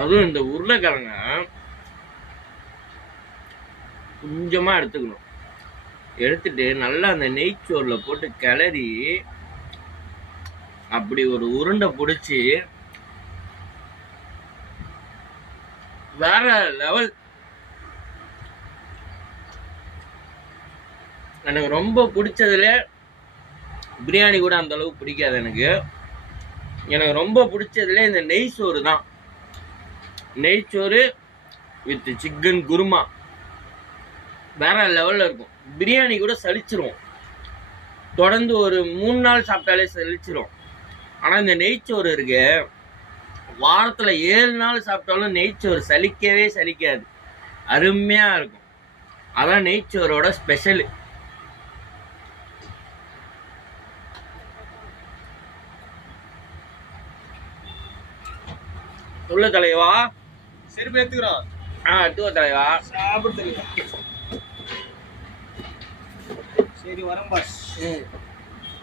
அதுவும் இந்த உருளைக்கிழங்க கொஞ்சமா எடுத்துக்கணும். எடுத்துட்டு நல்லா அந்த நெய்ச்சோறுல போட்டு கிளறி அப்படி ஒரு உருண்டை பிடிச்சி வேற லெவல். எனக்கு ரொம்ப பிடிச்சதுல பிரியாணி கூட அந்த அளவுக்கு பிடிக்காது. எனக்கு ரொம்ப பிடிச்சதுல இந்த நெய் சோறு தான். நெய்ச்சோறு வித் சிக்கன் குருமா வேற லெவல்ல இருக்கும். பிரியாணி கூட சலிச்சிரும், தொடர்ந்து ஒரு 3 நாள் சாப்பிட்டாலே சலிச்சிரும். ஆனா இந்த நெய்ச்சோறு இருக்கு, வாரத்துல 7 நாள் சாப்பிட்டாலும் நெய்ச்சோறு சலிக்கவே சலிக்காது, அருமையா இருக்கும். அதான் நெய்ச்சோரோட ஸ்பெஷல். சொல்லு தலைவா. செருப்பு எடுத்துக்கிறோம். எடுத்துக்கோ தலைவா. சாப்பிடுறது. சரி வரேன் பாஸ்.